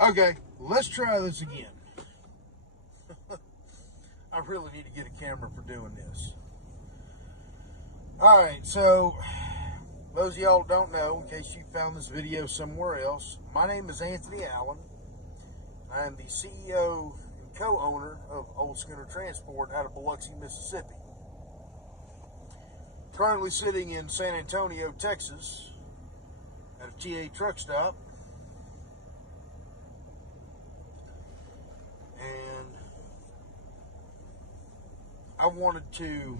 Okay, let's try this again. I really need to get a camera for doing this. Alright, so those of y'all who don't know, in case you found this video somewhere else, my name is Anthony Allen. I am the CEO and co-owner of Oksenholt Transport out of Biloxi, Mississippi. Currently sitting in San Antonio, Texas at a TA truck stop. And I wanted to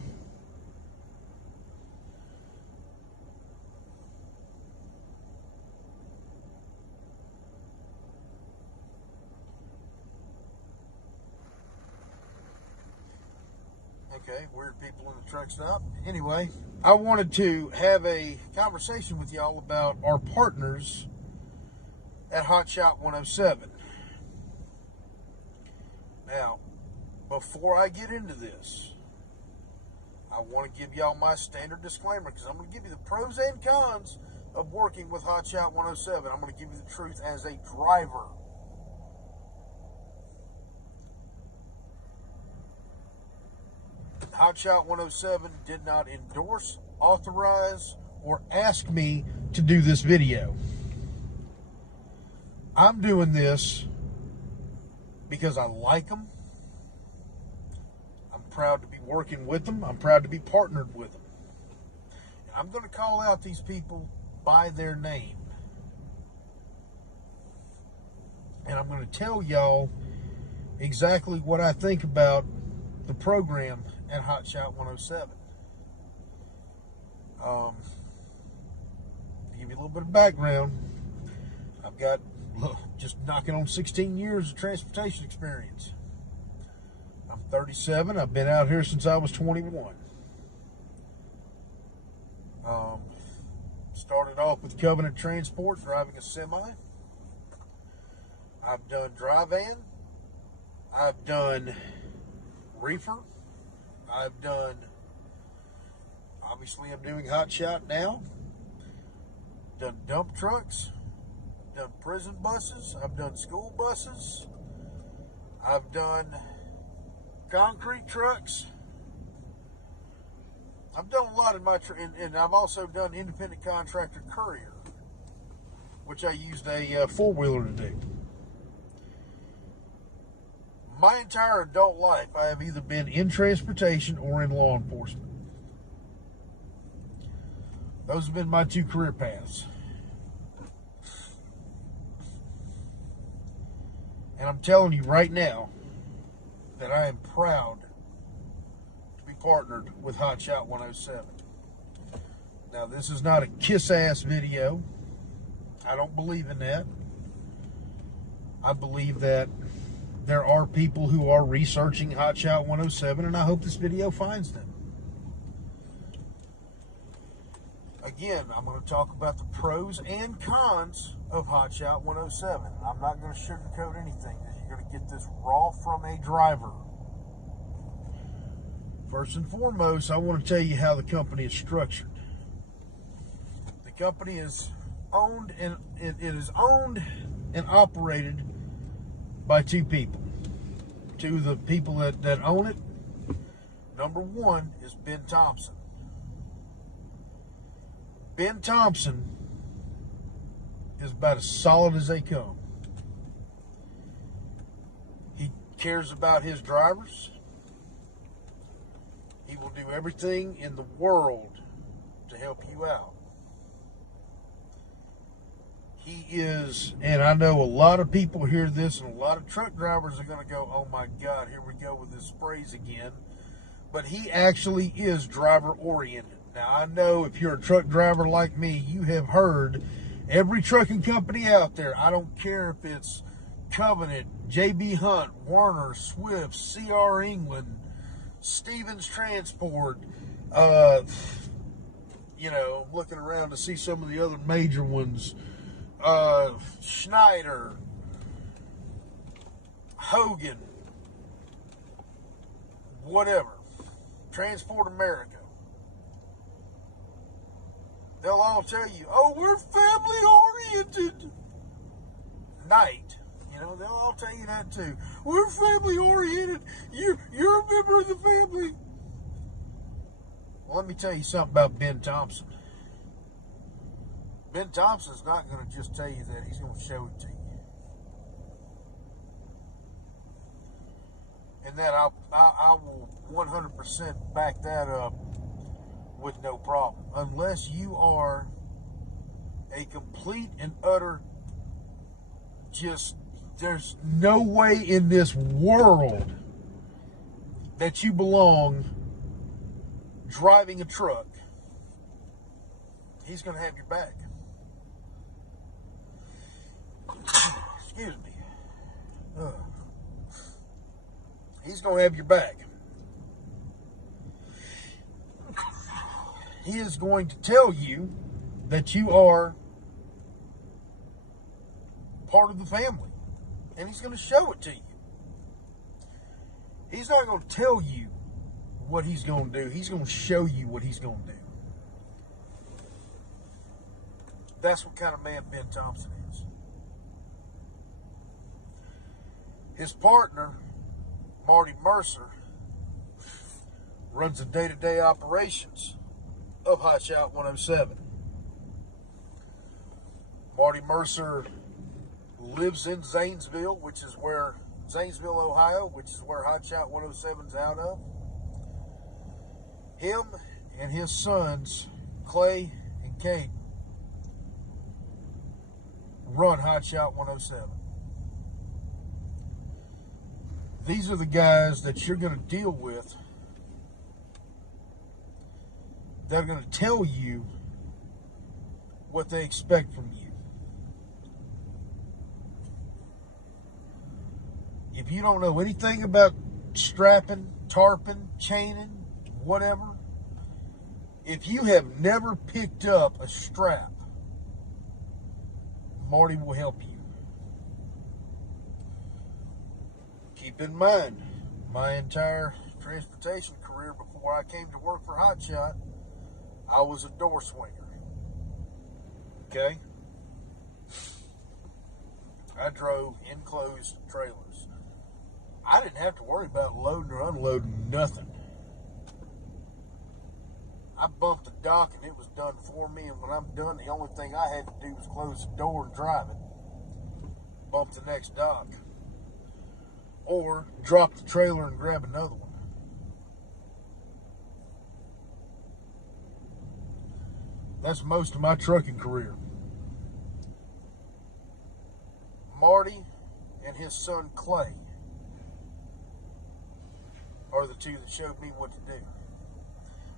weird people in the truck stop. Anyway, I wanted to have a conversation with y'all about our partners at Hotshot 107. Now, before I get into this, I want to give y'all my standard disclaimer, because I'm going to give you the pros and cons of working with Hotshot 107. I'm going to give you the truth as a driver. Hotshot 107 did not endorse, authorize, or ask me to do this video. I'm doing this because I like them. I'm proud to be working with them. I'm proud to be partnered with them. And I'm going to call out these people by their name. And I'm going to tell y'all exactly what I think about the program at Hotshot 107. To give you a little bit of background, I've got just knocking on 16 years of transportation experience. I'm 37. I've been out here since I was 21. Started off with Covenant Transport, driving a semi. I've done dry van. I've done reefer. I've done, obviously I'm doing Hotshot now. Done dump trucks. Done prison buses. I've done school buses. I've done concrete trucks. I've done a lot in my and I've also done independent contractor courier, which I used a four-wheeler to do. My entire adult life, I have either been in transportation or in law enforcement. Those have been my two career paths. And I'm telling you right now that I am proud to be partnered with Hotshot 107. Now, this is not a kiss-ass video. I don't believe in that. I believe that there are people who are researching Hotshot 107, and I hope this video finds them. Again, I'm going to talk about the pros and cons of Hotshot 107. I'm not going to sugarcoat anything. You're going to get this raw from a driver. First and foremost, I want to tell you how the company is structured. The company is owned and it is owned and operated by two people. Two of the people that own it. Number one is Ben Thompson. Ben Thompson is about as solid as they come. He cares about his drivers. He will do everything in the world to help you out. He is, and I know a lot of people hear this, and a lot of truck drivers are going to go, oh my God, here we go with this phrase again. But he actually is driver-oriented. Now, I know if you're a truck driver like me, you have heard every trucking company out there. I don't care if it's Covenant, JB Hunt, Warner, Swift, CR England, Stevens Transport, looking around to see some of the other major ones. Schneider, Hogan, whatever, Transport America. They'll all tell you, oh, we're family oriented. Night, I'll tell you that too. We're family oriented. You're a member of the family. Well, let me tell you something about Ben Thompson. Ben Thompson's not going to just tell you that. He's going to show it to you. And that I will 100% back that up with no problem. Unless you are a complete and utter there's no way in this world that you belong driving a truck. He's going to have your back. Excuse me. He's going to have your back. He is going to tell you that you are part of the family. And he's going to show it to you. He's not going to tell you what he's going to do. He's going to show you what he's going to do. That's what kind of man Ben Thompson is. His partner, Marty Mercer, runs the day-to-day operations of Hotshot 107. Marty Mercer lives in Zanesville, Zanesville, Ohio, which is where Hotshot 107's out of. Him and his sons, Clay and Kate, run Hotshot 107. These are the guys that you're going to deal with. They're going to tell you what they expect from you. If you don't know anything about strapping, tarping, chaining, whatever, if you have never picked up a strap, Marty will help you. Keep in mind, my entire transportation career before I came to work for Hotshot, I was a door swinger. Okay? I drove enclosed trailers. I didn't have to worry about loading or unloading nothing. I bumped the dock and it was done for me, and when I'm done, the only thing I had to do was close the door and drive it. Bump the next dock. Or drop the trailer and grab another one. That's most of my trucking career. Marty and his son Clay are the two that showed me what to do.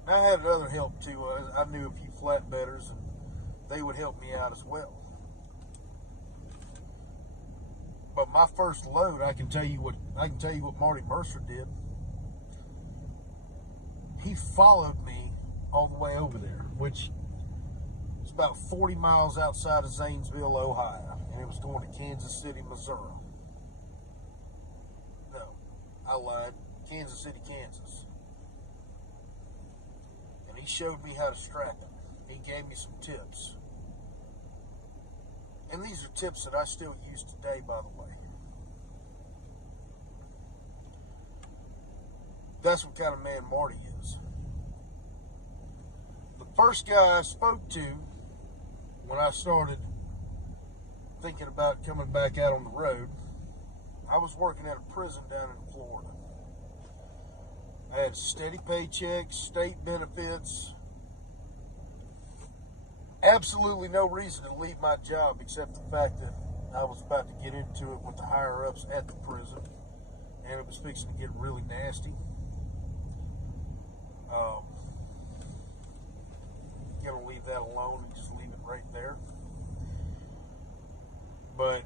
Now, I had other help too. I knew a few flatbedders, and they would help me out as well. But my first load, I can tell you what Marty Mercer did. He followed me all the way over there, which is about 40 miles outside of Zanesville, Ohio, and it was going to Kansas City, Missouri. No, I lied. Kansas City, Kansas. And he showed me how to strap it. He gave me some tips. And these are tips that I still use today, by the way. That's what kind of man Marty is. The first guy I spoke to when I started thinking about coming back out on the road, I was working at a prison down in Florida. I had steady paychecks, state benefits, absolutely no reason to leave my job except the fact that I was about to get into it with the higher-ups at the prison, and it was fixing to get really nasty. Gonna leave that alone and just leave it right there. But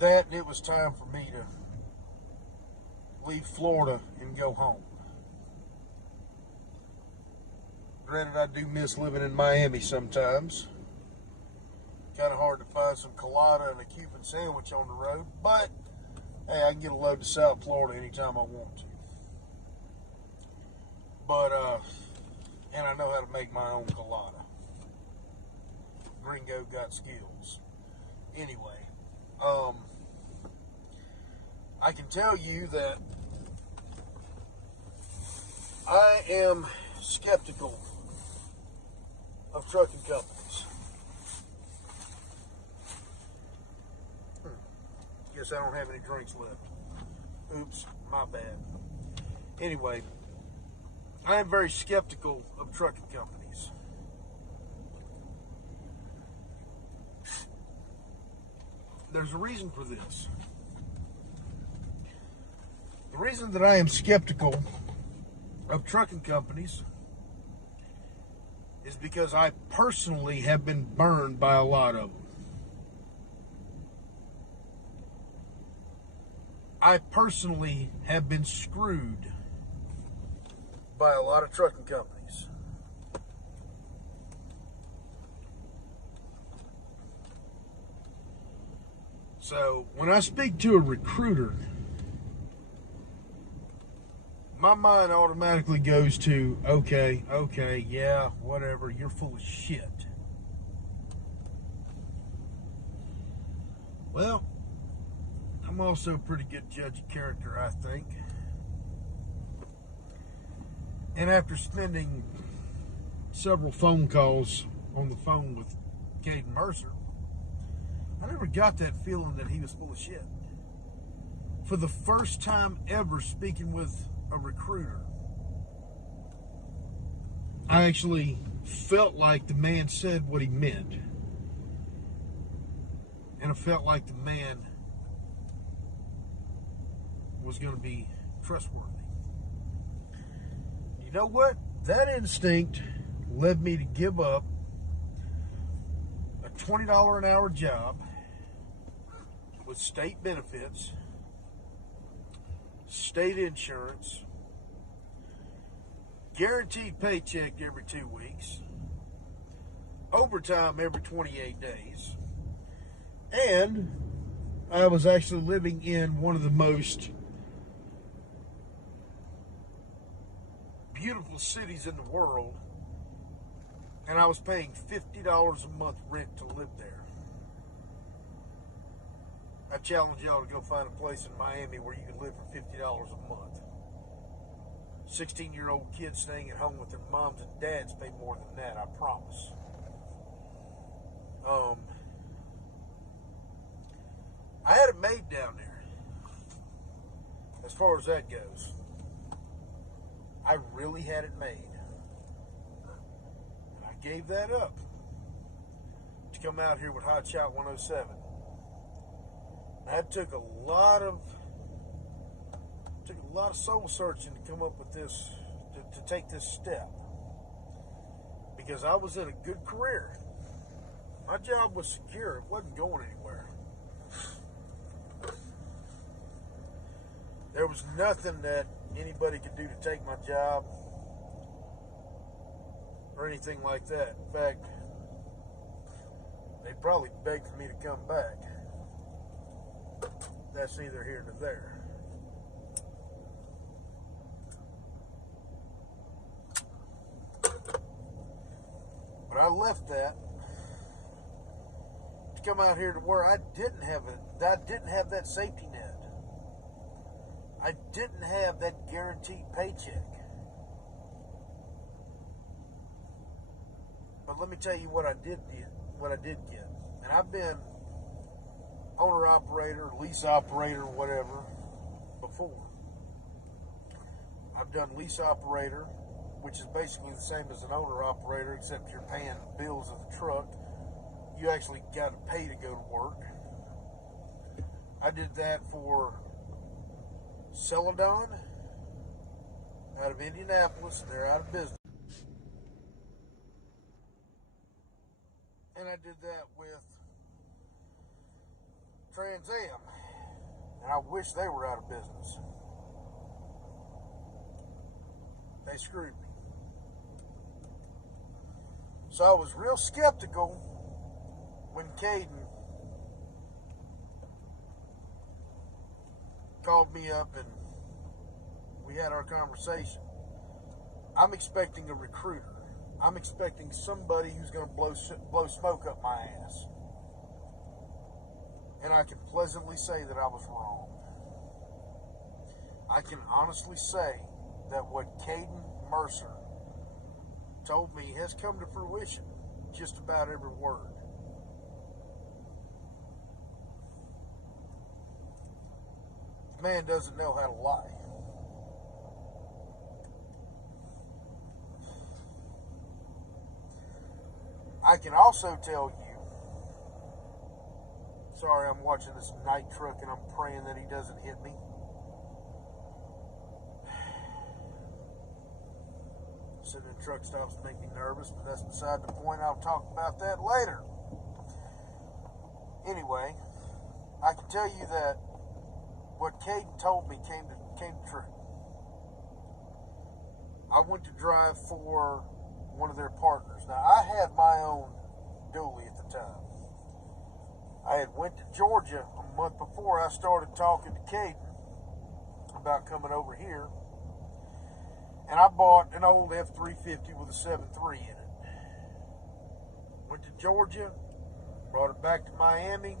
it was time for me to leave Florida and go home. Granted, I do miss living in Miami sometimes. Kind of hard to find some colada and a Cuban sandwich on the road, but hey, I can get a load to South Florida anytime I want to. But, and I know how to make my own colada. Gringo got skills. Anyway, I can tell you that I am skeptical of trucking companies. Guess I don't have any drinks left. Oops, my bad. Anyway, I am very skeptical of trucking companies. There's a reason for this. The reason that I am skeptical of trucking companies is because I personally have been burned by a lot of them. I personally have been screwed by a lot of trucking companies. So when I speak to a recruiter, my mind automatically goes to, okay, yeah, whatever, you're full of shit. Well, I'm also a pretty good judge of character, I think. And after spending several phone calls on the phone with Marty Mercer, I never got that feeling that he was full of shit. For the first time ever speaking with a recruiter, I actually felt like the man said what he meant. And I felt like the man was going to be trustworthy. You know what? That instinct led me to give up a $20 an hour job with state benefits, state insurance, guaranteed paycheck every 2 weeks, overtime every 28 days, and I was actually living in one of the most beautiful cities in the world, and I was paying $50 a month rent to live there. I challenge y'all to go find a place in Miami where you can live for $50 a month. 16-year-old kids staying at home with their moms and dads pay more than that, I promise. I had it made down there, as far as that goes. I really had it made. And I gave that up to come out here with Hotshot 107. That took a lot of soul searching to come up with this, to take this step. Because I was in a good career. My job was secure. It wasn't going anywhere. There was nothing that anybody could do to take my job or anything like that. In fact, they probably begged for me to come back. That's neither here nor there. But I left that to come out here to where I didn't have that safety net. I didn't have that guaranteed paycheck. But let me tell you what I did get. And I've been owner operator, lease operator, whatever before. I've done lease operator, which is basically the same as an owner operator, except you're paying bills of the truck. You actually got to pay to go to work. I did that for Celadon out of Indianapolis. They're out of business. And I did that with Trans Am, and I wish they were out of business. They screwed me. So I was real skeptical when Caden called me up and we had our conversation. I'm expecting a recruiter. I'm expecting somebody who's going to blow smoke up my ass. And I can pleasantly say that I was wrong. I can honestly say that what Caden Mercer told me has come to fruition, just about every word. The man doesn't know how to lie. I can also tell you, sorry, I'm watching this night truck and I'm praying that he doesn't hit me. Sitting in truck stops make me nervous, but that's beside the point. I'll talk about that later. Anyway, I can tell you that what Caden told me came true. I went to drive for one of their partners. Now, I had my own dually at the time. I had went to Georgia a month before I started talking to Caden about coming over here, and I bought an old F-350 with a 7.3 in it. Went to Georgia, brought it back to Miami,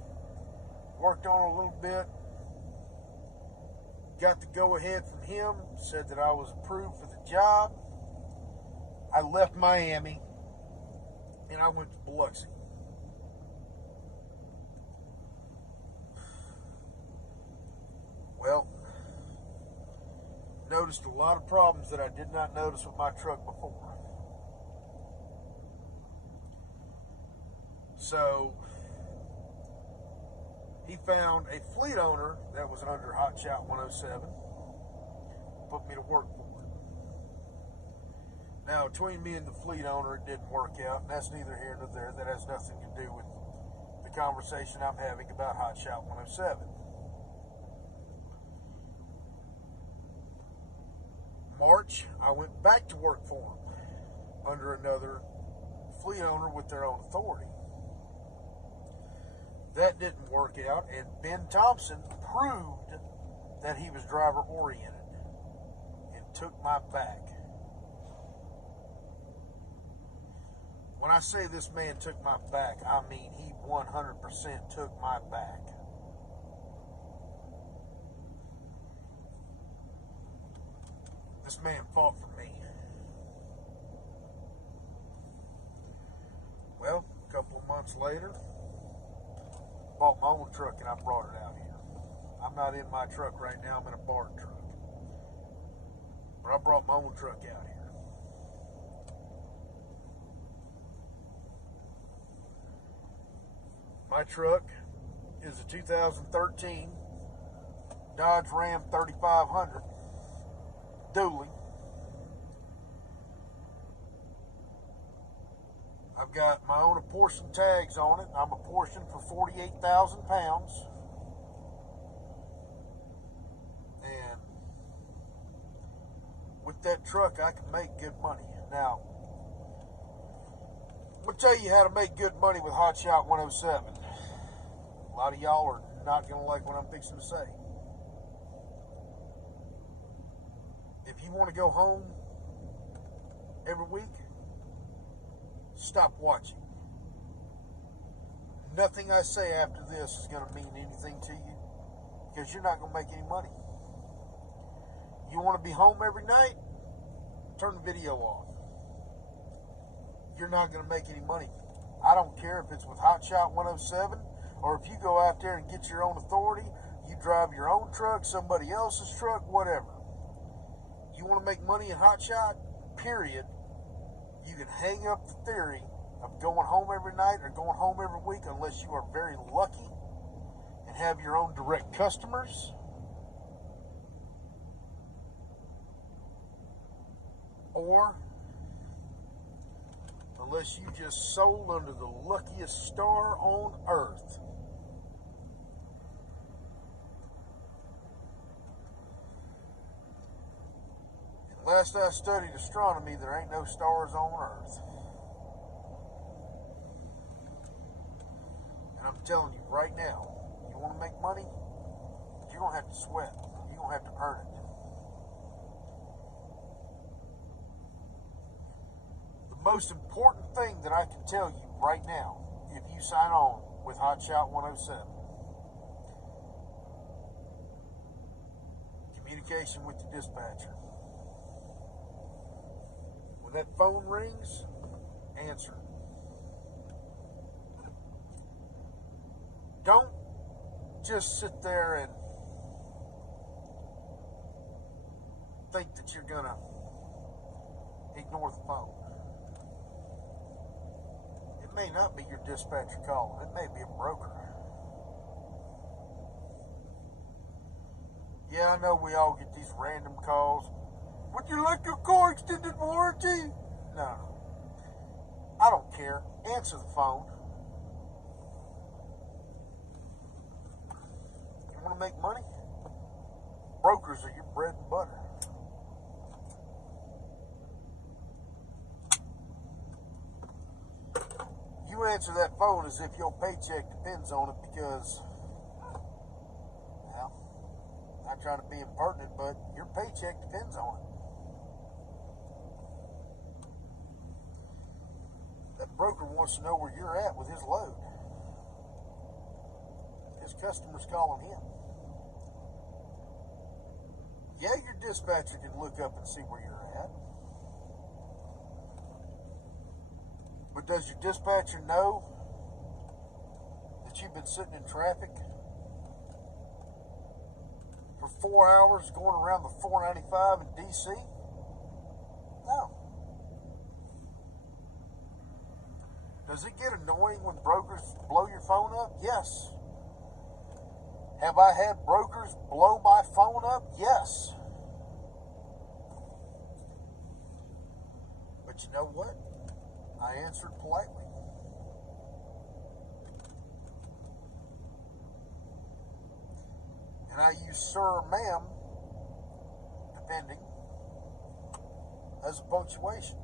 worked on it a little bit, got the go-ahead from him, said that I was approved for the job. I left Miami, and I went to Biloxi. Well, noticed a lot of problems that I did not notice with my truck before. So, he found a fleet owner that was under Hotshot 107, put me to work for it. Now, between me and the fleet owner, it didn't work out, and that's neither here nor there. That has nothing to do with the conversation I'm having about Hotshot 107. March, I went back to work for him under another fleet owner with their own authority. That didn't work out, and Ben Thompson proved that he was driver-oriented and took my back. When I say this man took my back, I mean he 100% took my back. This man fought for me. Well, a couple of months later, bought my own truck and I brought it out here. I'm not in my truck right now, I'm in a barn truck. But I brought my own truck out here. My truck is a 2013 Dodge Ram 3500 dually. I've got my own apportion tags on it. I'm apportioned for 48,000 pounds. And with that truck, I can make good money. Now, I'm going to tell you how to make good money with Hotshot 107. A lot of y'all are not going to like what I'm fixing to say. If you want to go home every week, stop watching. Nothing I say after this is going to mean anything to you because you're not going to make any money. You want to be home every night? Turn the video off. You're not going to make any money. I don't care if it's with Hotshot 107 or if you go out there and get your own authority, you drive your own truck, somebody else's truck, whatever. You want to make money in Hotshot, period, you can hang up the theory of going home every night or going home every week unless you are very lucky and have your own direct customers. Or unless you just sold under the luckiest star on earth. And last I studied astronomy, there ain't no stars on earth. And I'm telling you right now, you want to make money, you're going to have to sweat. You're going to have to earn it. The most important thing that I can tell you right now, if you sign on with Hotshot 107, communication with the dispatcher. When that phone rings, answer. Don't just sit there and think that you're going to ignore the phone. It may not be your dispatcher calling. It may be a broker. Yeah, I know we all get these random calls. Would you like your car extended warranty? No. I don't care. Answer the phone. You want to make money? Brokers are your bread and butter. You answer that phone as if your paycheck depends on it because, well, not trying to be impertinent, but your paycheck depends on it. That broker wants to know where you're at with his load. His customer's calling him. Yeah, your dispatcher can look up and see where you're at. But does your dispatcher know that you've been sitting in traffic for 4 hours going around the 495 in D.C.? No. Does it get annoying when brokers blow your phone up? Yes. Have I had brokers blow my phone up? Yes. But you know what? I answered politely. And I use sir or ma'am, depending, as a punctuation.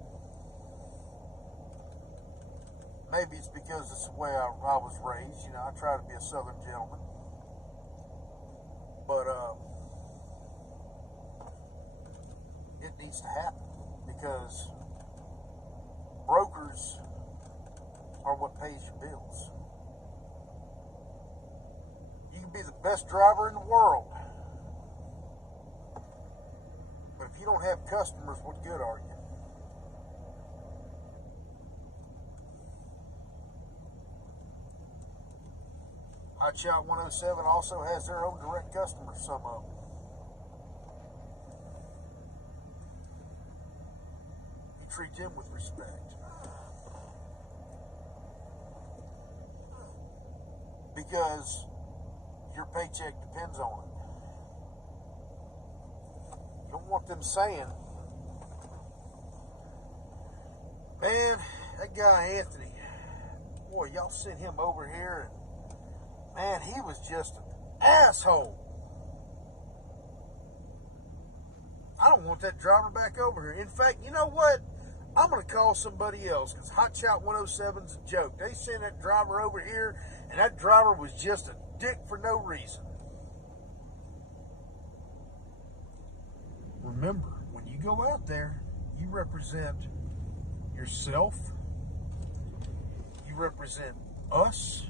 Maybe it's because it's the way I was raised. You know, I try to be a Southern gentleman. But it needs to happen because brokers are what pays your bills. You can be the best driver in the world, but if you don't have customers, what good are you? Hotshot 107 also has their own direct customers, some of them. You treat them with respect. Because your paycheck depends on it. You don't want them saying, man, that guy Anthony, boy, y'all sent him over here and man, he was just an asshole. I don't want that driver back over here. In fact, you know what? I'm going to call somebody else because Hotshot 107's a joke. They sent that driver over here, and that driver was just a dick for no reason. Remember, when you go out there, you represent yourself. You represent us,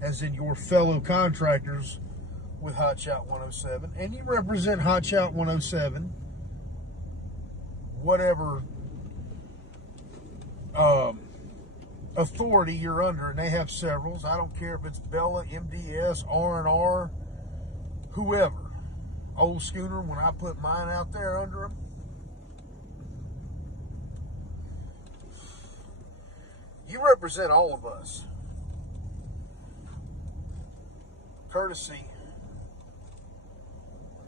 as in your fellow contractors with Hotshot 107, and you represent Hotshot 107, whatever authority you're under, and they have several. I don't care if it's Bella, MDS, R&R, whoever. Old Schooner, when I put mine out there under them. You represent all of us. Courtesy,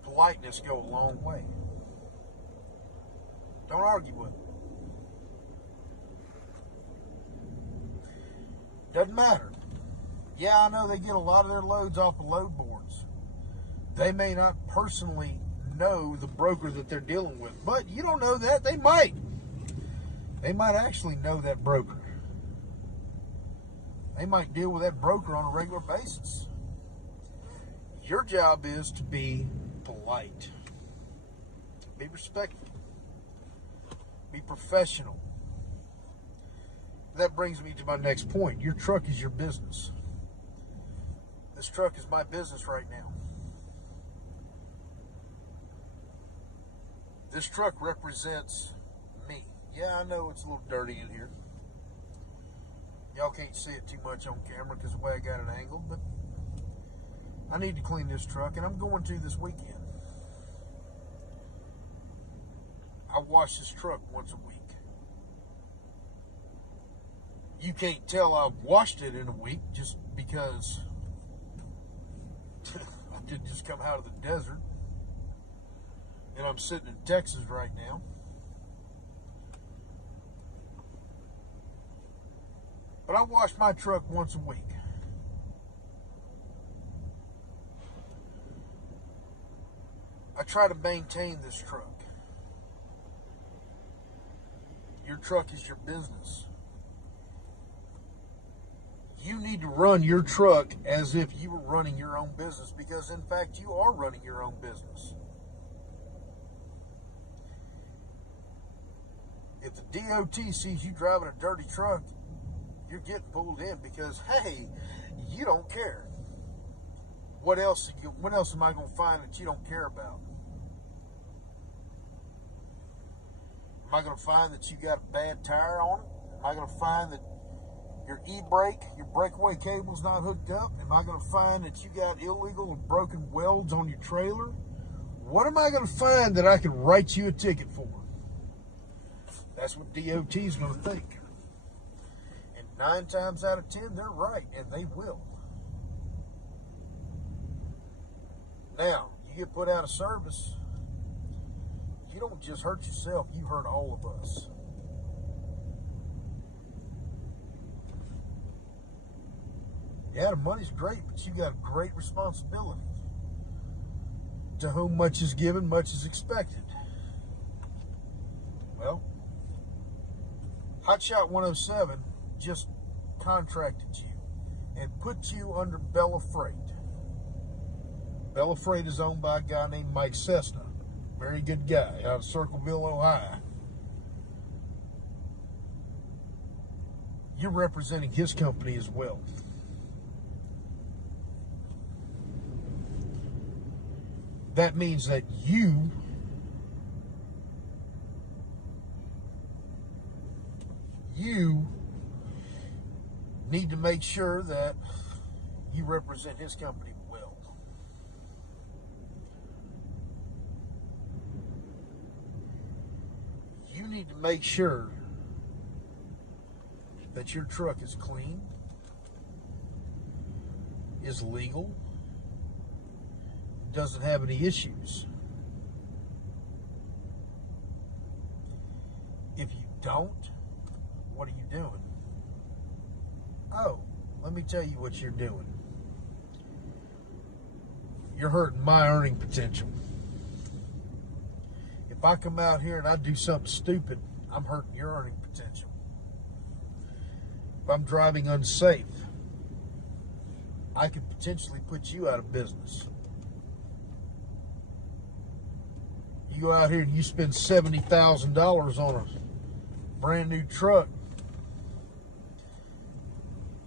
politeness go a long way. Don't argue with them. Doesn't matter. Yeah, I know they get a lot of their loads off of load boards. They may not personally know the broker that they're dealing with, but you don't know that. They might. They might actually know that broker. They might deal with that broker on a regular basis. Your job is to be polite, be respectful, be professional. That brings me to my next point. Your truck is your business. This truck is my business right now. This truck represents me. Yeah, I know it's a little dirty in here. Y'all can't see it too much on camera because of the way I got it angled, but I need to clean this truck, and I'm going to this weekend. I wash this truck once a week. You can't tell I've washed it in a week just because I did just come out of the desert, and I'm sitting in Texas right now. But I wash my truck once a week. I try to maintain this truck. Your truck is your business. You need to run your truck as if you were running your own business, because in fact you are running your own business. If the DOT sees you driving a dirty truck, you're getting pulled in because, hey, you don't care. What else am I going to find that you don't care about? Am I going to find that you got a bad tire on it? Am I going to find that your e-brake, your breakaway cable's not hooked up? Am I going to find that you got illegal or broken welds on your trailer? What am I going to find that I can write you a ticket for? That's what DOT is going to think. And 9 times out of 10, they're right, and they will. Now, you get put out of service, you don't just hurt yourself, you hurt all of us. Yeah, the money's great, but you got a great responsibility. To whom much is given, much is expected. Well, Hotshot 107 just contracted you and put you under Bella Freight. Bella Freight is owned by a guy named Mike Cessna. Very good guy out of Circleville, Ohio. You're representing his company as well. That means that you need to make sure that you represent his company well. You need to make sure that your truck is clean, is legal, doesn't have any issues. If you don't, what are you doing? Oh, let me tell you what you're doing. You're hurting my earning potential. If I come out here and I do something stupid, I'm hurting your earning potential. If I'm driving unsafe, I could potentially put you out of business. You go out here and you spend $70,000 on a brand new truck.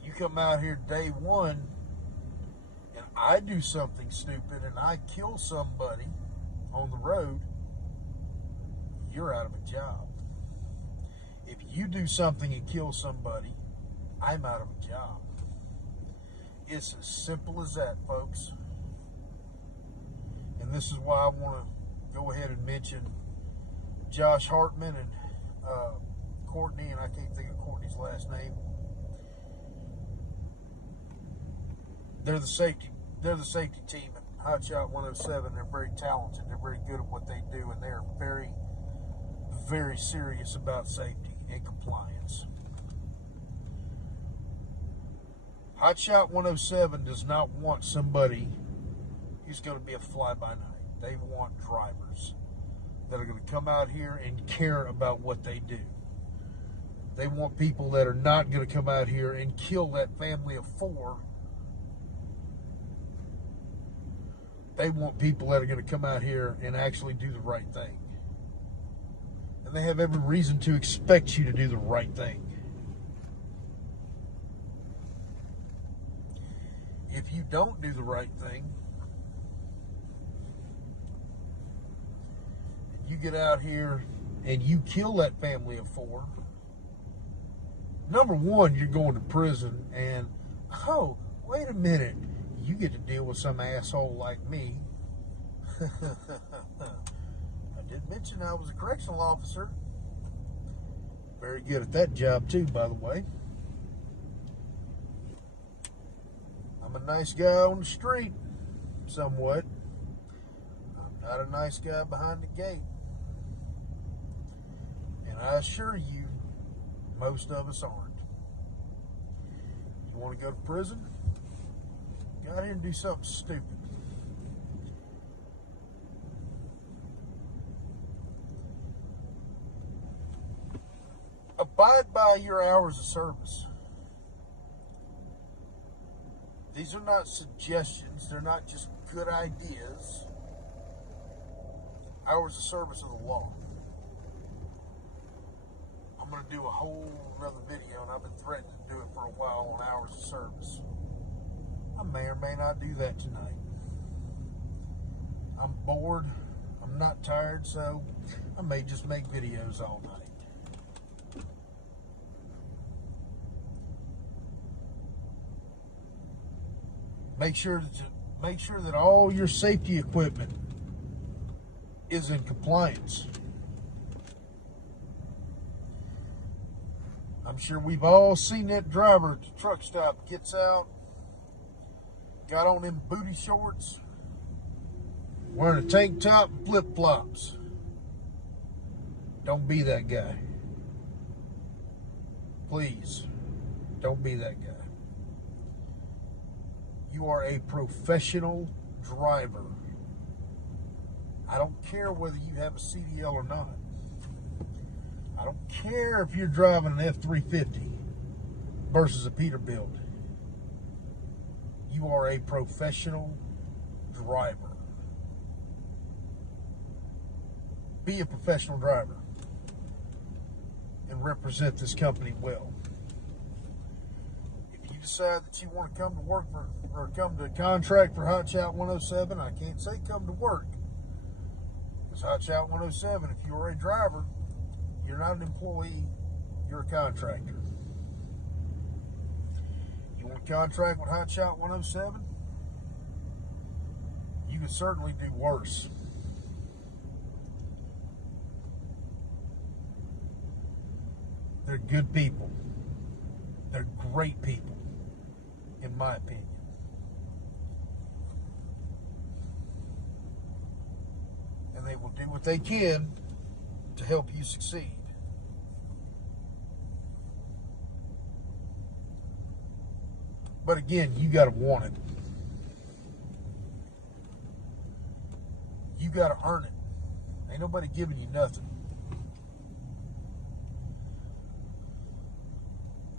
You come out here day one and I do something stupid and I kill somebody on the road, you're out of a job. If you do something and kill somebody, I'm out of a job. It's as simple as that, folks. And this is why I want to go ahead and mention Josh Hartman and Courtney, and I can't think of Courtney's last name. They're the safety team at Hotshot 107. They're very talented. They're very good at what they do, and they're very, very serious about safety and compliance. Hotshot 107 does not want somebody who's going to be a fly-by-night. They want drivers that are going to come out here and care about what they do. They want people that are not going to come out here and kill that family of 4. They want people that are going to come out here and actually do the right thing. And they have every reason to expect you to do the right thing. If you don't do the right thing, you get out here and you kill that family of 4, number one, you're going to prison, and oh, wait a minute, you get to deal with some asshole like me. I did mention I was a correctional officer. Very good at that job too, by the way. I'm a nice guy on the street, somewhat. I'm not a nice guy behind the gate. And I assure you, most of us aren't. You want to go to prison? Go out here and do something stupid. Abide by your hours of service. These are not suggestions. They're not just good ideas. Hours of service of the law. I'm going to do a whole other video, and I've been threatening to do it for a while on hours of service. I may or may not do that tonight. I'm bored. I'm not tired, so I may just make videos all night. Make sure that all your safety equipment is in compliance. I'm sure we've all seen that driver at the truck stop, gets out, got on them booty shorts, wearing a tank top and flip-flops. Don't be that guy. Please, don't be that guy. You are a professional driver. I don't care whether you have a CDL or not. I don't care if you're driving an F-350 versus a Peterbilt. You are a professional driver. Be a professional driver and represent this company well. If you decide that you want to come to work for, or come to contract for Hotshot 107, I can't say come to work. Because Hotshot 107, if you're a driver, you're not an employee, you're a contractor. You want to contract with Hotshot 107? You can certainly do worse. They're good people. They're great people, in my opinion. And they will do what they can to help you succeed. But again, you got to want it. You got to earn it. Ain't nobody giving you nothing.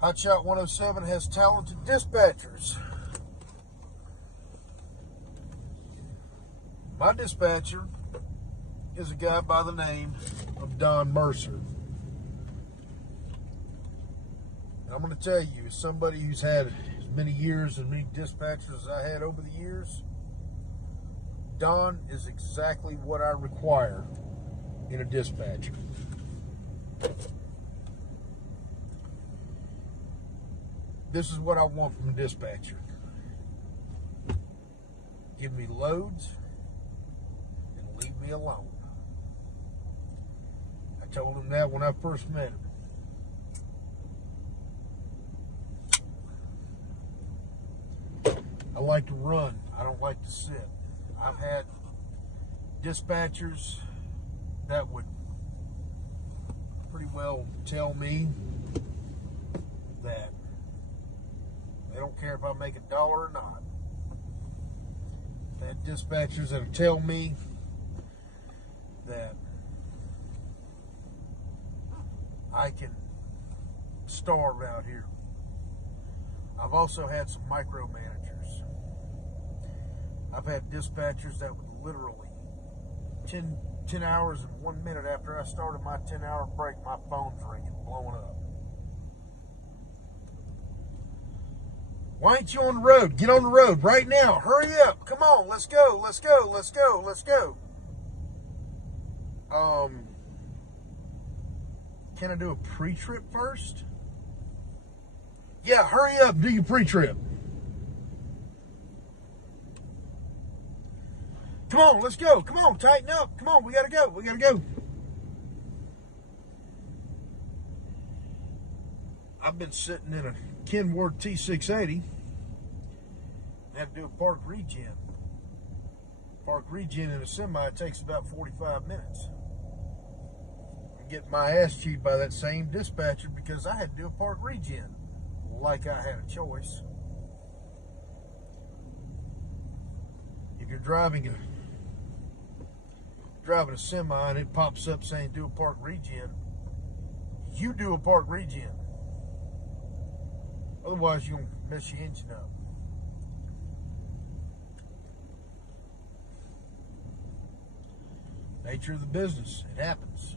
Hotshot 107 has talented dispatchers. My dispatcher is a guy by the name of Marty Mercer. And I'm going to tell you, as somebody who's had as many years and many dispatchers as I had over the years, Don is exactly what I require in a dispatcher. This is what I want from a dispatcher. Give me loads and leave me alone. I told him that when I first met him. I like to run. I don't like to sit. I've had dispatchers that would pretty well tell me that they don't care if I make $1 or not. I've had dispatchers that tell me that I can starve out here. I've also had some micromanagers. I've had dispatchers that would literally 10 hours and 1 minute after I started my 10-hour break, my phone's ringing, blowing up. Why ain't you on the road? Get on the road right now. Hurry up. Come on. Let's go. Let's go. Let's go. Let's go. Can I do a pre-trip first? Yeah, hurry up, do your pre-trip. Come on, let's go. Come on, tighten up. Come on, we gotta go. We gotta go. I've been sitting in a Kenworth T680. I had to do a park regen. Park regen in a semi takes about 45 minutes. I'm getting my ass chewed by that same dispatcher because I had to do a park regen. Like I had a choice. If you're driving a semi and it pops up saying do a park regen, you do a park regen. Otherwise, you're going to mess your engine up. Nature of the business. It happens.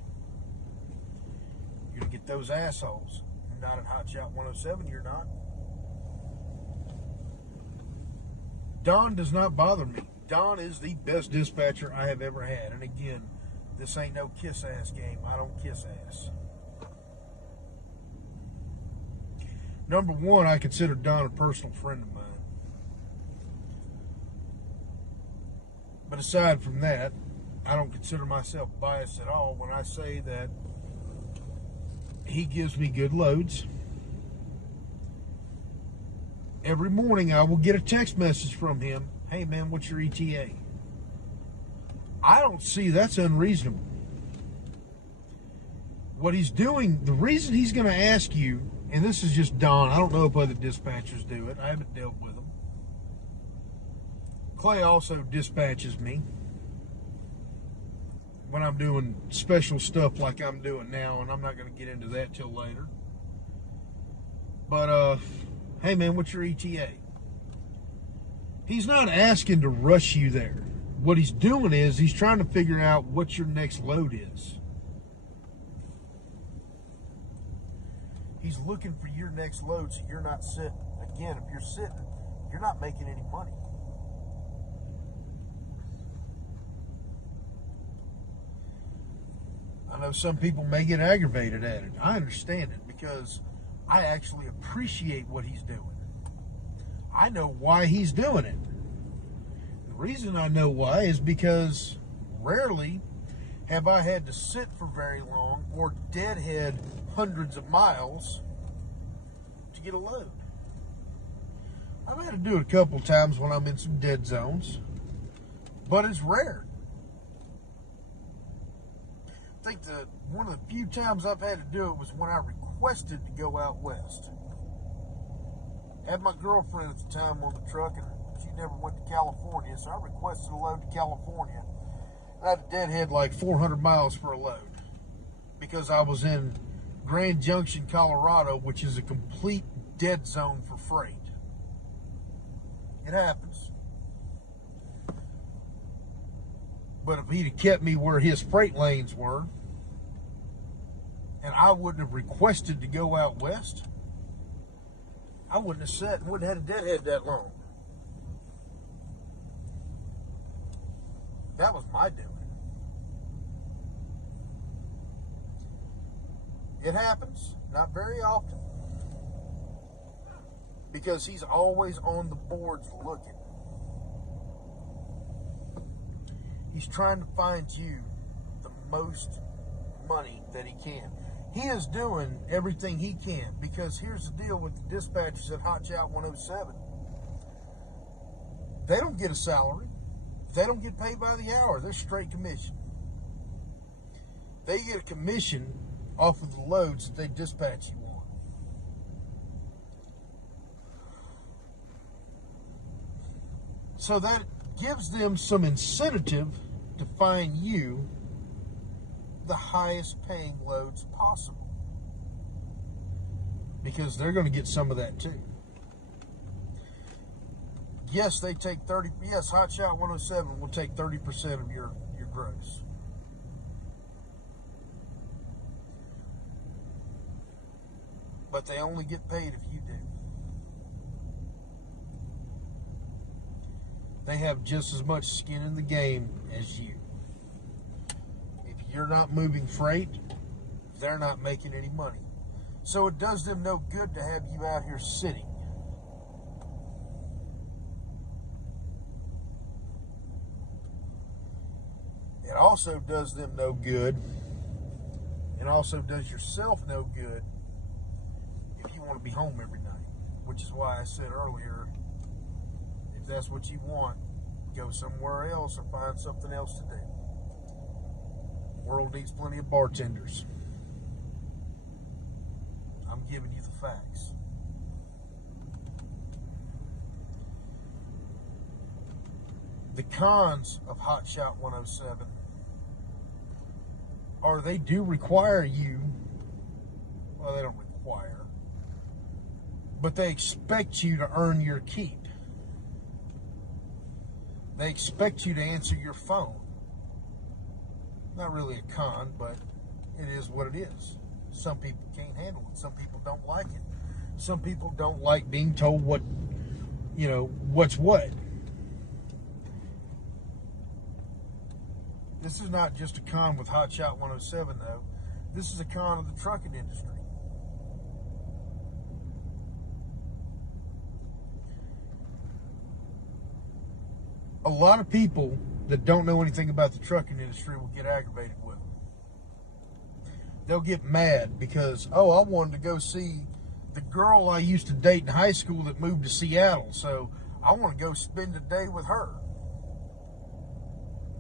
You're going to get those assholes. You're not at Hotshot 107. You're not. Don does not bother me. Don is the best dispatcher I have ever had. And again, this ain't no kiss ass game. I don't kiss ass. Number one, I consider Don a personal friend of mine. But aside from that, I don't consider myself biased at all when I say that he gives me good loads. Every morning I will get a text message from him. Hey man, what's your ETA? I don't see that's unreasonable. What he's doing, the reason he's going to ask you, and this is just Don, I don't know if other dispatchers do it. I haven't dealt with them. Clay also dispatches me when I'm doing special stuff like I'm doing now, and I'm not going to get into that till later. But, hey man, what's your ETA? He's not asking to rush you there. What he's doing is he's trying to figure out what your next load is. He's looking for your next load so you're not sitting. Again, if you're sitting, you're not making any money. I know some people may get aggravated at it. I understand it because I actually appreciate what he's doing. I know why he's doing it. The reason I know why is because rarely have I had to sit for very long or deadhead hundreds of miles to get a load. I've had to do it a couple times when I'm in some dead zones, but it's rare. I think that one of the few times I've had to do it was when I requested to go out west. I had my girlfriend at the time on the truck, and she never went to California, so I requested a load to California. And I had to deadhead like 400 miles for a load because I was in Grand Junction, Colorado, which is a complete dead zone for freight. It happens. But if he'd have kept me where his freight lanes were, and I wouldn't have requested to go out west, I wouldn't have sat and wouldn't have had a deadhead that long. That was my doing. It happens, not very often, because he's always on the boards looking. He's trying to find you the most money that he can. He is doing everything he can, because here's the deal with the dispatchers at Hotshot 107. They don't get a salary. They don't get paid by the hour. They're straight commission. They get a commission off of the loads that they dispatch you on. So that gives them some incentive to find you the highest paying loads possible, because they're going to get some of that too. Yes, they take 30. Yes, Hotshot 107 will take 30% of your gross. But they only get paid if you do. They have just as much skin in the game as you. If you're not moving freight, they're not making any money. So it does them no good to have you out here sitting. It also does them no good, and also does yourself no good if you want to be home every night, which is why I said earlier, if that's what you want, go somewhere else or find something else to do. The world needs plenty of bartenders. I'm giving you the facts. The cons of Hotshot 107 are they do require you, well, they don't require, but they expect you to earn your keep. They expect you to answer your phone. Not really a con, but it is what it is. Some people can't handle it. Some people don't like it. Some people don't like being told what, what's what. This is not just a con with Hotshot 107, though. This is a con of the trucking industry. A lot of people that don't know anything about the trucking industry will get aggravated with them. They'll get mad because, I wanted to go see the girl I used to date in high school that moved to Seattle, so I want to go spend a day with her.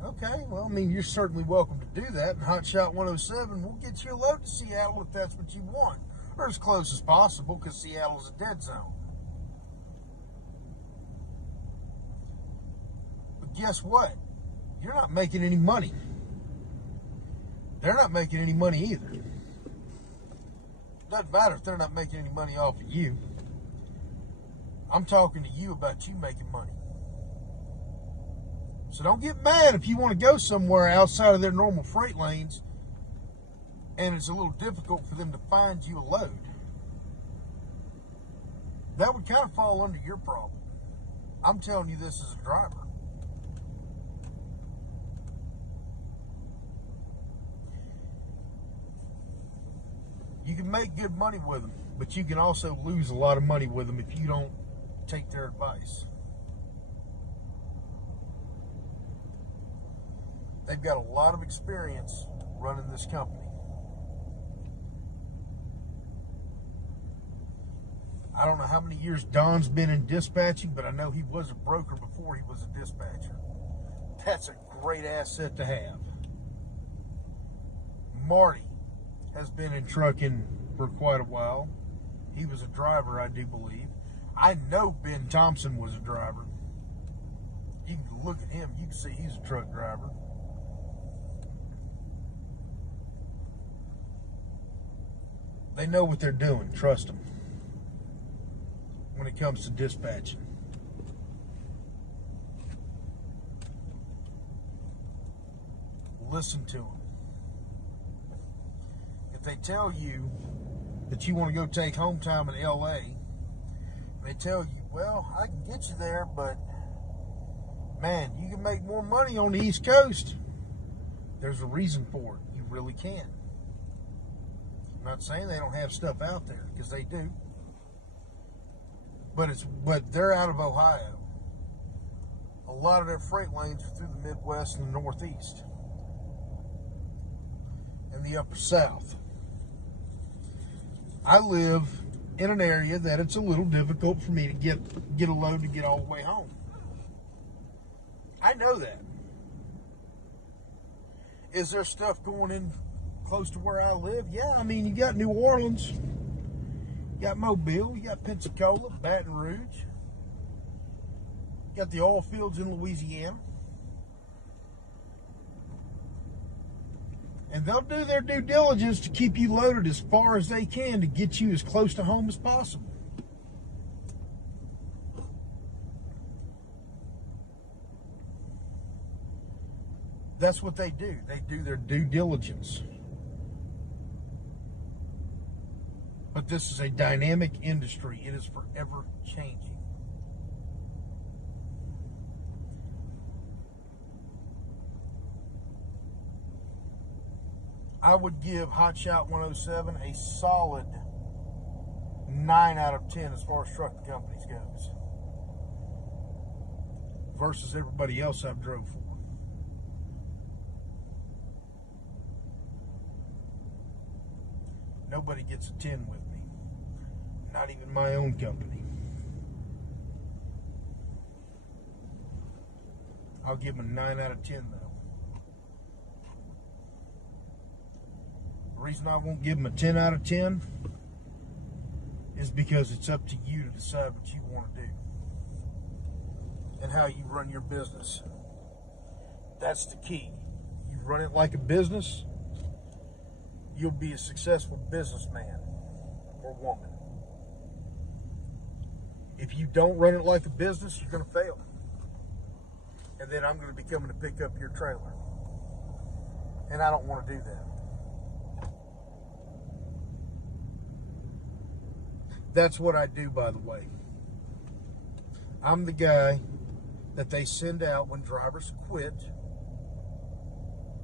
Okay, well, you're certainly welcome to do that. And Hotshot 107 will get you a load to Seattle if that's what you want, or as close as possible, because Seattle's a dead zone. But guess what? You're not making any money. They're not making any money either. Doesn't matter if they're not making any money off of you. I'm talking to you about you making money. So don't get mad if you want to go somewhere outside of their normal freight lanes and it's a little difficult for them to find you a load. That would kind of fall under your problem. I'm telling you this as a driver. You can make good money with them, but you can also lose a lot of money with them if you don't take their advice. They've got a lot of experience running this company. I don't know how many years Don's been in dispatching, but I know he was a broker before he was a dispatcher. That's a great asset to have. Marty has been in trucking for quite a while. He was a driver, I do believe. I know Ben Thompson was a driver. You can look at him, you can see he's a truck driver. They know what they're doing, trust them, when it comes to dispatching. Listen to them. If they tell you that you want to go take home time in LA, they tell you, well, I can get you there, but man, you can make more money on the East Coast. There's a reason for it. You really can. I'm not saying they don't have stuff out there, because they do. But they're out of Ohio. A lot of their freight lanes are through the Midwest and the Northeast. And the Upper South. I live in an area that it's a little difficult for me to get a load to get all the way home. I know that. Is there stuff going in close to where I live? Yeah, you got New Orleans, you got Mobile, you got Pensacola, Baton Rouge, you got the oil fields in Louisiana. And they'll do their due diligence to keep you loaded as far as they can to get you as close to home as possible. That's what they do. They do their due diligence. But this is a dynamic industry. It is forever changing. I would give Hotshot 107 a solid 9 out of 10 as far as trucking companies goes, versus everybody else I've drove for. Nobody gets a 10 with me. Not even my own company. I'll give them a 9 out of 10 though. The reason I won't give them a 10 out of 10 is because it's up to you to decide what you want to do and how you run your business. That's the key. You run it like a business, you'll be a successful businessman or woman. If you don't run it like a business, you're going to fail. And then I'm going to be coming to pick up your trailer. And I don't want to do that. That's what I do, by the way. I'm the guy that they send out when drivers quit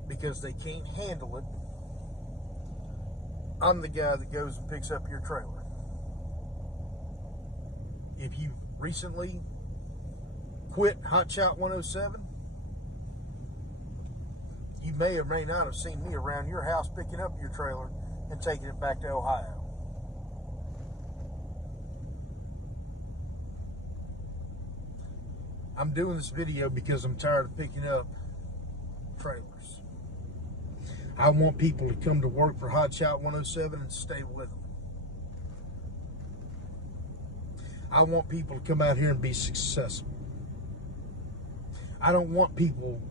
because they can't handle it. I'm the guy that goes and picks up your trailer. If you recently quit Hotshot 107, you may or may not have seen me around your house picking up your trailer and taking it back to Ohio. I'm doing this video because I'm tired of picking up trailers. I want people to come to work for Hotshot 107 and stay with them. I want people to come out here and be successful. I don't want people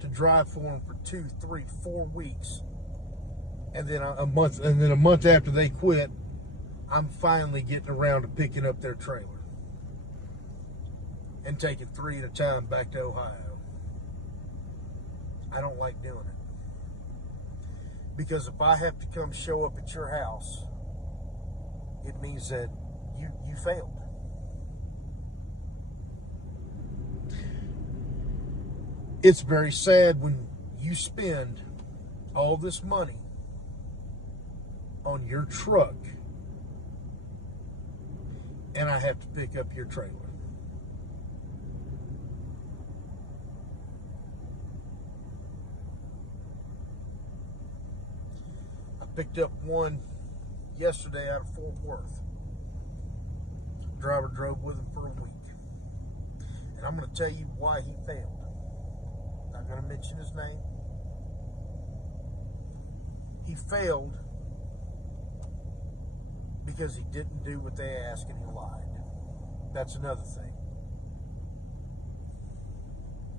to drive for them for 2, 3, 4 weeks, and then a month after they quit, I'm finally getting around to picking up their trailer and taking 3 at a time back to Ohio. I don't like doing it. Because if I have to come show up at your house, it means that you failed. It's very sad when you spend all this money on your truck and I have to pick up your trailer. I picked up one yesterday out of Fort Worth. Driver drove with him for a week. And I'm going to tell you why he failed. Not going to mention his name. He failed because he didn't do what they asked and he lied. That's another thing.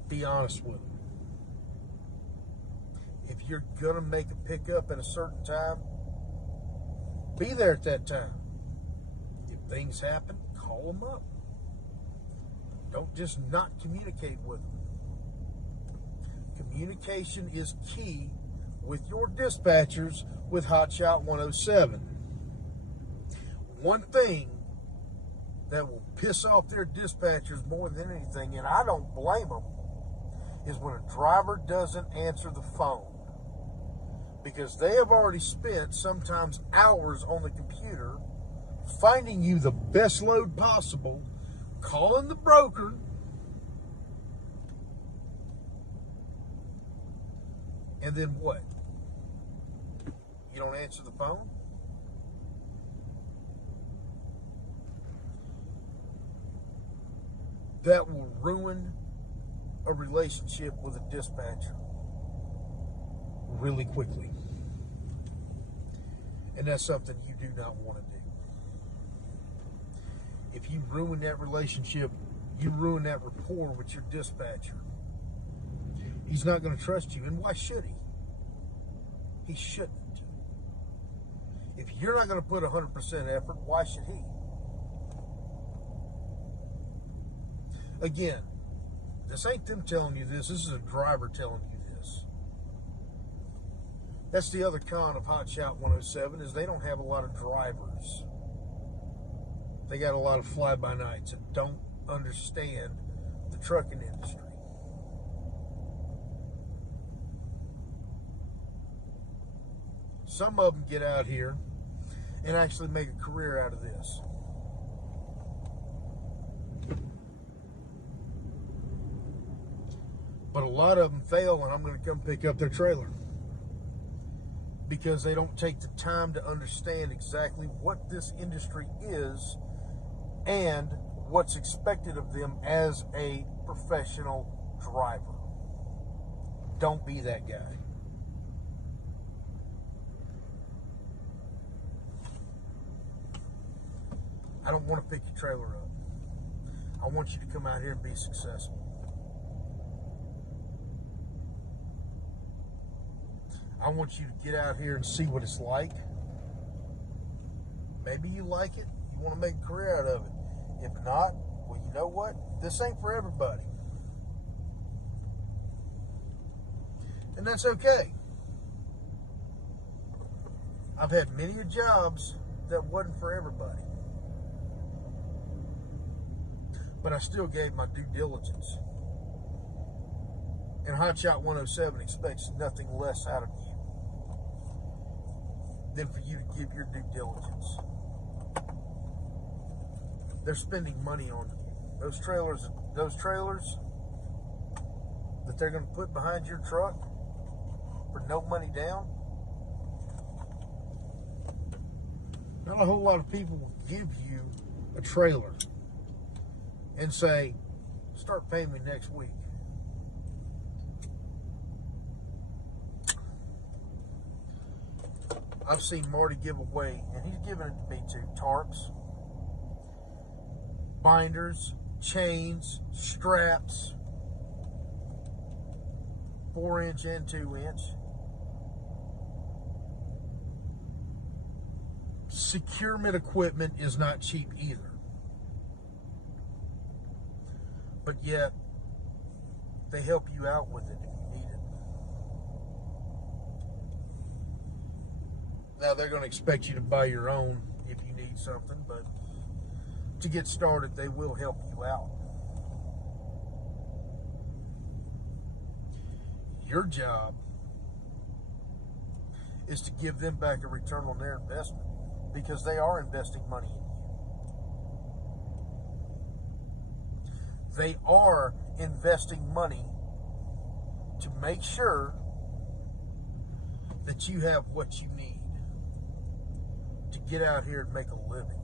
Be honest with them. If you're going to make a pickup at a certain time, be there at that time. If things happen, call them up. Don't just not communicate with them. Communication is key with your dispatchers with Hotshot 107. One thing that will piss off their dispatchers more than anything, and I don't blame them, is when a driver doesn't answer the phone. Because they have already spent sometimes hours on the computer finding you the best load possible, calling the broker, and then what? You don't answer the phone? That will ruin a relationship with a dispatcher really quickly. And that's something you do not want to do. If you ruin that relationship, you ruin that rapport with your dispatcher. He's not going to trust you. And why should he? He shouldn't. If you're not going to put 100% effort, why should he? Again, this ain't them telling you this. This is a driver telling you this. That's the other con of Hotshot 107 is they don't have a lot of drivers. They got a lot of fly-by-nights that don't understand the trucking industry. some of them get out here and actually make a career out of this. But a lot of them fail, and I'm going to come pick up their trailer because they don't take the time to understand exactly what this industry is and what's expected of them as a professional driver. Don't be that guy. I don't want to pick your trailer up. I want you to come out here and be successful. I want you to get out here and see what it's like. Maybe you like it. You want to make a career out of it. If not, well, you know what? This ain't for everybody. And that's okay. I've had many jobs that wasn't for everybody. But I still gave my due diligence. And Hotshot 107 expects nothing less out of you than for you to give your due diligence. They're spending money on those trailers that they're going to put behind your truck for no money down. Not a whole lot of people will give you a trailer and say, start paying me next week. I've seen Marty give away, and he's giving it to me too, tarps, binders, chains, straps, 4-inch and 2-inch. Securement equipment is not cheap either. But yet, they help you out with it if you need it. Now, they're going to expect you to buy your own if you need something, but to get started, they will help you out. Your job is to give them back a return on their investment because they are investing money in you. They are investing money to make sure that you have what you need to get out here and make a living.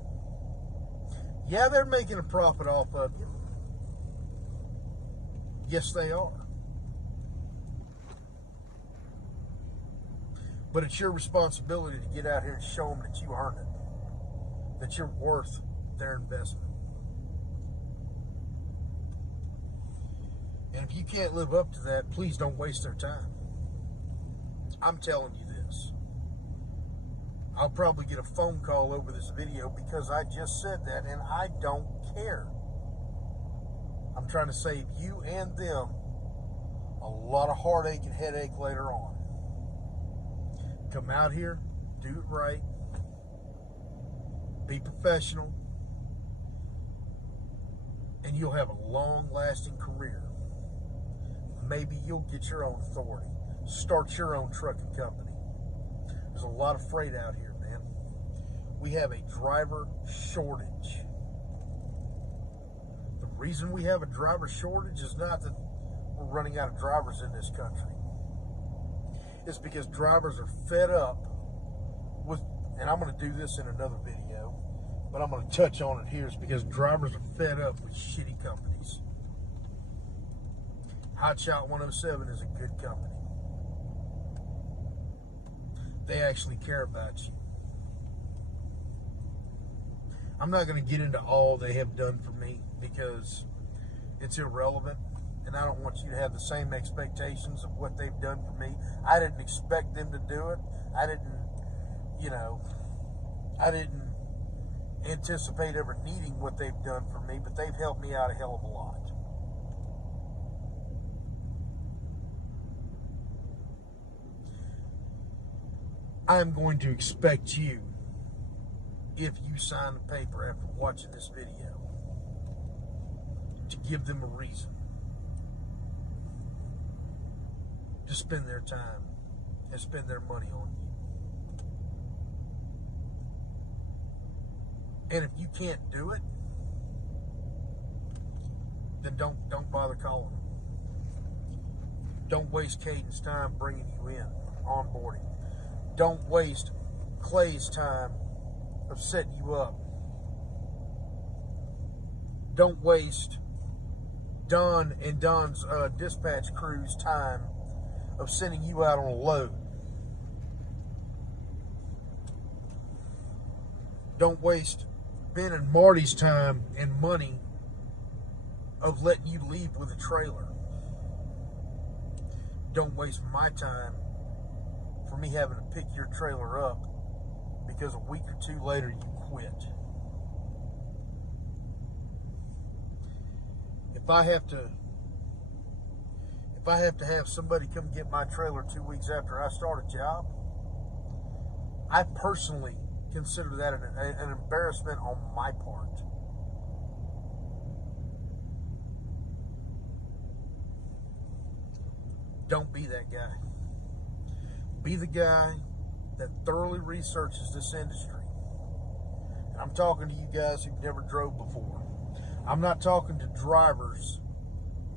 Yeah, they're making a profit off of you. Yes, they are. But it's your responsibility to get out here and show them that you earned it, that you're worth their investment. And if you can't live up to that, please don't waste their time. I'm telling you this. I'll probably get a phone call over this video because I just said that, and I don't care. I'm trying to save you and them a lot of heartache and headache later on. Come out here, do it right, be professional, and you'll have a long-lasting career. Maybe you'll get your own authority, start your own trucking company. There's a lot of freight out here, man. We have a driver shortage. The reason we have a driver shortage is not that we're running out of drivers in this country. It's because drivers are fed up with, and I'm going to do this in another video, but I'm going to touch on it here, is because drivers are fed up with shitty companies. Hotshot 107 is a good company. They actually care about you. I'm not going to get into all they have done for me because it's irrelevant, and I don't want you to have the same expectations of what they've done for me. I didn't expect them to do it. I didn't anticipate ever needing what they've done for me, but they've helped me out a hell of a lot. I'm going to expect you, if you sign the paper after watching this video, to give them a reason to spend their time and spend their money on you. And if you can't do it, then don't bother calling them. Don't waste Caden's time bringing you in, onboarding. Don't waste Clay's time of setting you up. Don't waste Don and Don's dispatch crew's time of sending you out on a load. Don't waste Ben and Marty's time and money of letting you leave with a trailer. Don't waste my time for me having to pick your trailer up because a week or two later you quit. If I have to have somebody come get my trailer 2 weeks after I start a job, I personally consider that an embarrassment on my part. Don't be that guy. Be the guy that thoroughly researches this industry. And I'm talking to you guys who've never drove before. I'm not talking to drivers.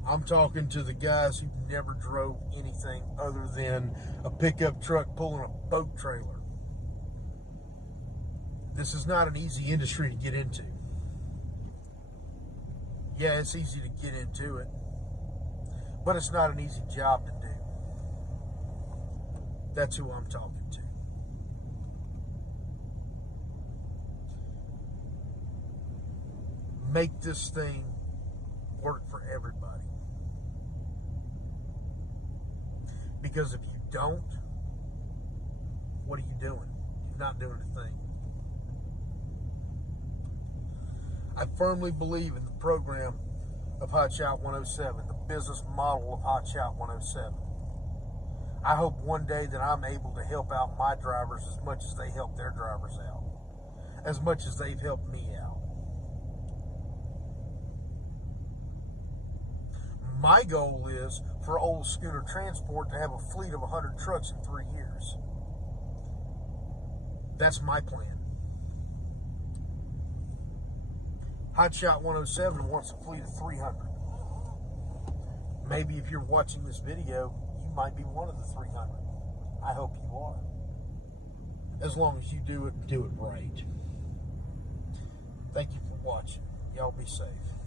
I'm talking to the guys who never drove anything other than a pickup truck pulling a boat trailer. This is not an easy industry to get into. Yeah, it's easy to get into it, but it's not an easy job to do. That's who I'm talking to. Make this thing work for everybody. Because if you don't, what are you doing? You're not doing a thing. I firmly believe in the program of Hotshot 107, the business model of Hotshot 107. I hope one day that I'm able to help out my drivers as much as they help their drivers out, as much as they've helped me out. My goal is for Old Schooner Transport to have a fleet of 100 trucks in 3 years. That's my plan. Hotshot 107 wants a fleet of 300. Maybe if you're watching this video, you might be one of the 300. I hope you are. As long as you do it right. Thank you for watching. Y'all be safe.